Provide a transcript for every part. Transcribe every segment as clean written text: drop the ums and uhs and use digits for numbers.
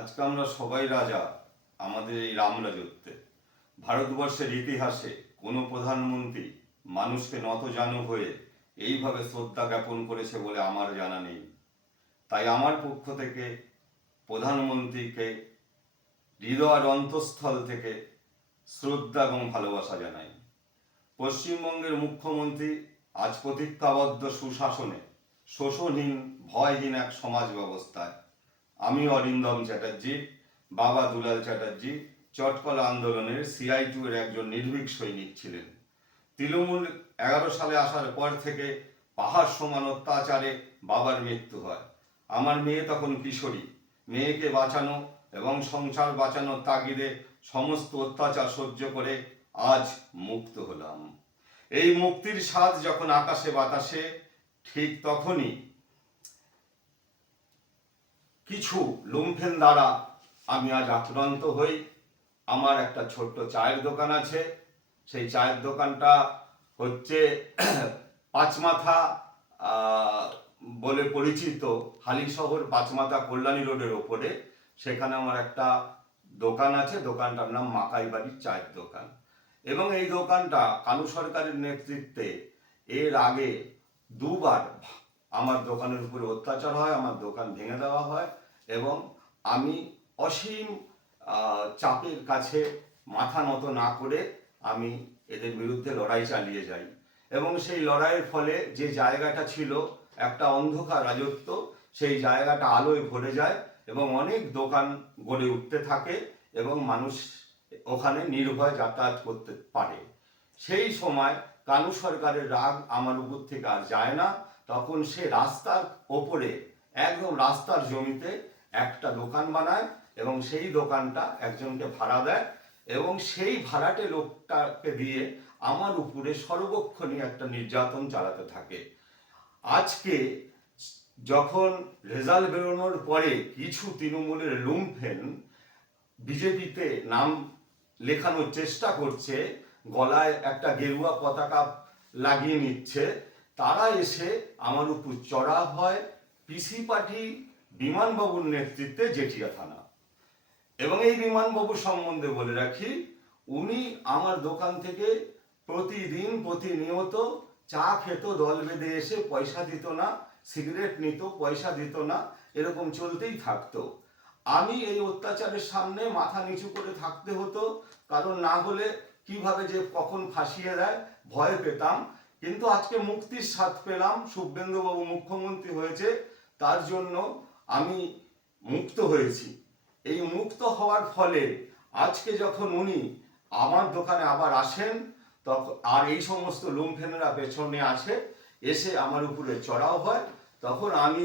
আজকে আমরা সবাই রাজা আমাদের এই রামরাজত্বে। ভারতবর্ষের ইতিহাসে কোনো প্রধানমন্ত্রী মানুষকে নতজানু হয়ে এইভাবে শ্রদ্ধা জ্ঞাপন করেছে বলে আমার জানা নেই। তাই আমার পক্ষ থেকে প্রধানমন্ত্রীকে হৃদয়ের অন্তঃস্থল থেকে শ্রদ্ধা এবং ভালোবাসা জানাই। পশ্চিমবঙ্গের মুখ্যমন্ত্রী আজ প্রতিজ্ঞাবদ্ধ সুশাসনে শোষণহীন ভয়হীন এক সমাজ ব্যবস্থায়। আমি অরিন্দম চ্যাটার্জি, বাবা দুলাল চ্যাটার্জি চটকলা আন্দোলনের CI2 এর একজন নির্ভীক সৈনিক ছিলেন। তৃণমূল 11 সালে আসার পর থেকে পাহাড় সমান অত্যাচারে বাবার মৃত্যু হয়। আমার মেয়ে তখন কিশোরী। মেয়েকে বাঁচানো এবং সংসার বাঁচানোর তাগিদে সমস্ত অত্যাচার সহ্য করে আজ মুক্ত হলাম। এই মুক্তির স্বাদ যখন আকাশে বাতাসে, ঠিক তখনই কিছু লুম্ফেন দ্বারা আমি আজ আক্রান্ত হই। আমার একটা ছোট্ট চায়ের দোকান আছে। সেই চায়ের দোকানটা হচ্ছে পাঁচমাথা বলে পরিচিত, হালিশহর পাঁচমাথা কল্যাণী রোডের ওপরে। সেখানে আমার একটা দোকান আছে, দোকানটার নাম মাকাই বাড়ির চায়ের দোকান। এবং এই দোকানটা কানু সরকারের নেতৃত্বে এর আগে দুবার আমার দোকানের উপরে অত্যাচার হয়, আমার দোকান ভেঙে দেওয়া হয় এবং আমি অসীম চাপের কাছে মাথা নত না করে আমি এদের বিরুদ্ধে লড়াই চালিয়ে যাই। এবং সেই লড়াইয়ের ফলে যে জায়গাটা ছিল একটা অন্ধকার রাজত্ব, সেই জায়গাটা আলোয় ভরে যায় এবং অনেক দোকান গড়ে উঠতে থাকে এবং মানুষ ওখানে নির্ভয় যাতায়াত করতে পারে। সেই সময় কানু সরকারের রাগ আমার উপর থেকে আর যায় না। তখন সে রাস্তার ওপরে, একদম রাস্তার জমিতে একটা দোকান বানায় এবং সেই দোকানটা একজনকে ভাড়া দেয় এবং সেই ভাড়াটে লোকটাকে দিয়ে আমার উপরে সর্বক্ষণই একটা নির্যাতন চালাতে থাকে। আজকে যখন রেজাল্ট বেরোনোর পরে কিছু তৃণমূলের লুম্ফেন বিজেপিতে নাম লেখানোর চেষ্টা করছে, গলায় একটা গেরুয়া পতাকা লাগিয়ে নিচ্ছে, তারা এসে আমার উপর চড়া হয় পিসি পার্টি বিমানবাবুর নেতৃত্বে জেঠিয়া থানা। এবং এই বিমানবাবু সম্বন্ধে বলে রাখি, উনি আমার দোকান থেকে প্রতিদিন প্রতিনিয়ত চা খেত, দল বেঁধে এসে পয়সা দিত না, সিগারেট নিত, পয়সা দিত না, এরকম চলতেই থাকতো। আমি এই অত্যাচারের সামনে মাথা নিচু করে থাকতে হতো, কারণ না হলে কিভাবে যে কখন ফাঁসিয়ে দেয় ভয় পেতাম। কিন্তু আজকে মুক্তির স্বাদ পেলাম, শুভেন্দুবাবু মুখ্যমন্ত্রী হয়েছে, তার জন্য আমি মুক্ত হয়েছি। এই মুক্ত হওয়ার ফলে আজকে যখন উনি আমার দোকানে আবার আসেন, তখন আর এই সমস্ত লুম্ফেনেরা পেছনে আছে, এসে আমার উপরে চড়াও হয়, তখন আমি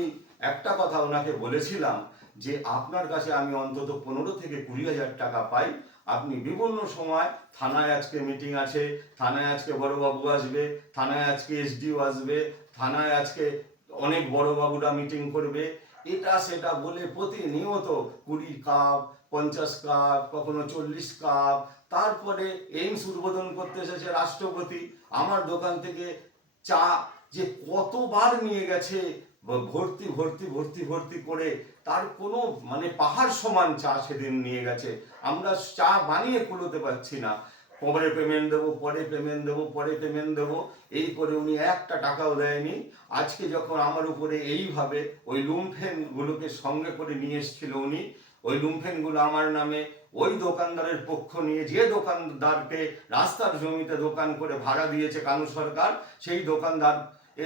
একটা কথা ওনাকে বলেছিলাম যে আপনার কাছে আমি অন্তত 15 থেকে 20,000 টাকা পাই। আপনি বিভিন্ন সময় থানায় আজকে মিটিং আছে, থানায় আজকে বড়বাবু আসবে, থানায় আজকে SDO আসবে, থানায় আজকে অনেক বড়বাবুরা মিটিং করবে, এটা সেটা বলে প্রতিনিয়ত 20 কাপ, 50 কাপ, কখনো 40 কাপ। তারপরে এইমস উদ্বোধন করতে এসেছে রাষ্ট্রপতি, আমার দোকান থেকে চা যে কতবার নিয়ে গেছে ভর্তি ভর্তি ভর্তি ভর্তি করে, তার কোনো মানে পাহাড় সমান চা সেদিন নিয়ে গেছে। আমরা চা বানিয়ে কুলোতে পারছি না, পরে পেমেন্ট দেবো, পরে পেমেন্ট দেবো, পরে পেমেন্ট দেবো, এই করে উনি একটা টাকাও দেয়নি। আজকে যখন আমার উপরে এইভাবে ওই লুম্ফেনগুলোকে সঙ্গে করে নিয়ে এসেছিল উনি, ওই লুম্ফেনগুলো আমার নামে ওই দোকানদারের পক্ষ নিয়ে, যে দোকানদারকে রাস্তার জমিতে দোকান করে ভাড়া দিয়েছে কানু সরকার, সেই দোকানদার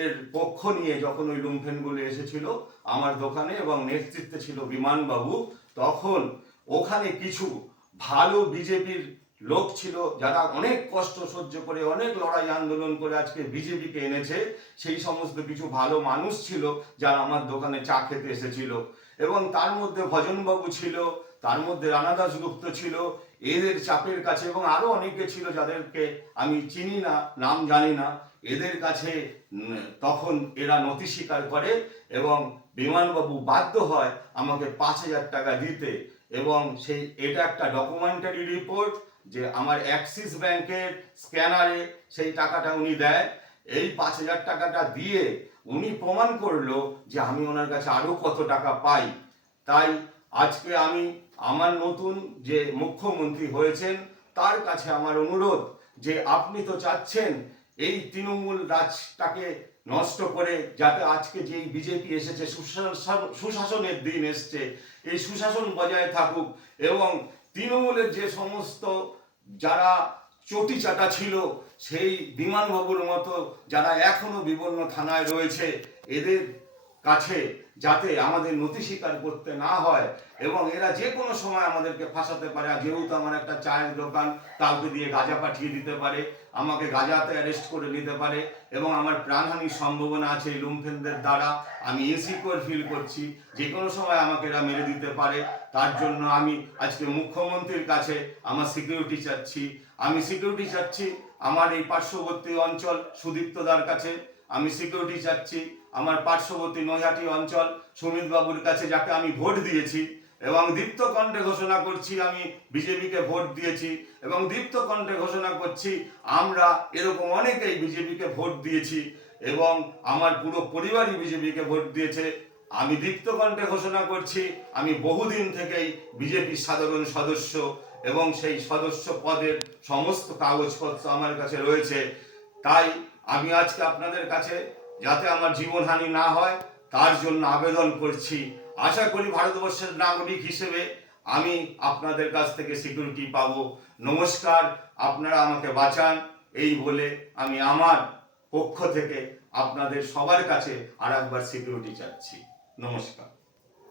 এর পক্ষ নিয়ে যখন ওই লুম্ফেনগুলো এসেছিল আমার দোকানে এবং নেতৃত্বে ছিল বিমানবাবু, তখন ওখানে কিছু ভালো বিজেপির লোক ছিল যারা অনেক কষ্ট সহ্য করে, অনেক লড়াই আন্দোলন করে আজকে বিজেপিকে এনেছে। সেই সমস্ত কিছু ভালো মানুষ ছিল যারা আমার দোকানে চা খেতে এসেছিল এবং তার মধ্যে ভজনবাবু ছিল, তার মধ্যে রানা দাশগুপ্ত ছিল। এদের চাপের কাছে এবং আরো অনেকে ছিল যাদেরকে আমি চিনি না, নাম জানি না, এদের কাছে তখন এরা নথি স্বীকার করে এবং বিমানবাবু বাধ্য হয় আমাকে 5,000 টাকা দিতে। এবং সেই এটা একটা ডকুমেন্টারি রিপোর্ট যে আমার অ্যাক্সিস ব্যাংকের স্ক্যানারে সেই টাকাটা উনি দেয়। এই 5,000 টাকাটা দিয়ে উনি প্রমাণ করলো যে আমি ওনার কাছে আরো কত টাকা পাই। তাই আজকে আমি আমার নতুন যে মুখ্যমন্ত্রী হয়েছেন তার কাছে আমার অনুরোধ যে আপনি তো চাচ্ছেন এই তৃণমূল রাজটাকে নষ্ট করে যাতে আজকে যেই বিজেপি এসেছে সুশাসনের দিন এসছে, এই সুশাসন বজায় থাকুক এবং তৃণমূলের যে সমস্ত যারা চটি চাটা ছিল সেই বিমানবাবুর মতো যারা এখনো বিভিন্ন থানায় রয়েছে এদের কাছে যাতে আমাদের নথি স্বীকার করতে না হয় এবং এরা যে কোনো সময় আমাদেরকে ফাঁসাতে পারে। যেহেতু আমার একটা চায়ের দোকান, কাউকে দিয়ে গাঁজা পাঠিয়ে দিতে পারে, আমাকে গাঁজাতে অ্যারেস্ট করে নিতে পারে এবং আমার প্রাণহানির সম্ভাবনা আছে এই লুম্ফেনদের দ্বারা। আমি ইনসিকিউর ফিল করছি, যে কোনো সময় আমাকে এরা মেরে দিতে পারে। তার জন্য আমি আজকে মুখ্যমন্ত্রীর কাছে আমার সিকিউরিটি চাচ্ছি। আমি সিকিউরিটি চাচ্ছি আমার এই পার্শ্ববর্তী অঞ্চল সুদীপ্তদার কাছে, আমি সিকিউরিটি চাচ্ছি আমার পার্শ্ববর্তী নৈহাটি অঞ্চল সুমিত বাবুর কাছে, যাকে আমি ভোট দিয়েছি এবং দীপ্ত কণ্ঠে ঘোষণা করছি আমি বিজেপিকে ভোট দিয়েছি এবং দীপ্ত কণ্ঠে ঘোষণা করছি আমরা এরকম অনেকেই বিজেপিকে ভোট দিয়েছি এবং আমার পুরো পরিবারই বিজেপিকে ভোট দিয়েছে। আমি দীপ্ত কণ্ঠে ঘোষণা করছি আমি বহুদিন থেকেই বিজেপির সাধারণ সদস্য এবং সেই সদস্য পদের সমস্ত কাগজপত্র আমার কাছে রয়েছে। তাই আমি আজকে আপনাদের কাছে যাতে আমার জীবনহানি না হয় তার জন্য আবেদন করছি। আশা করি ভারতবর্ষের নাগরিক হিসেবে আমি আপনাদের কাছ থেকে সিকিউরিটি পাবো। নমস্কার, আপনারা আমাকে বাঁচান এই বলে আমি আমার পক্ষ থেকে আপনাদের সবার কাছে আর একবার সিকিউরিটি চাচ্ছি। নমস্কার।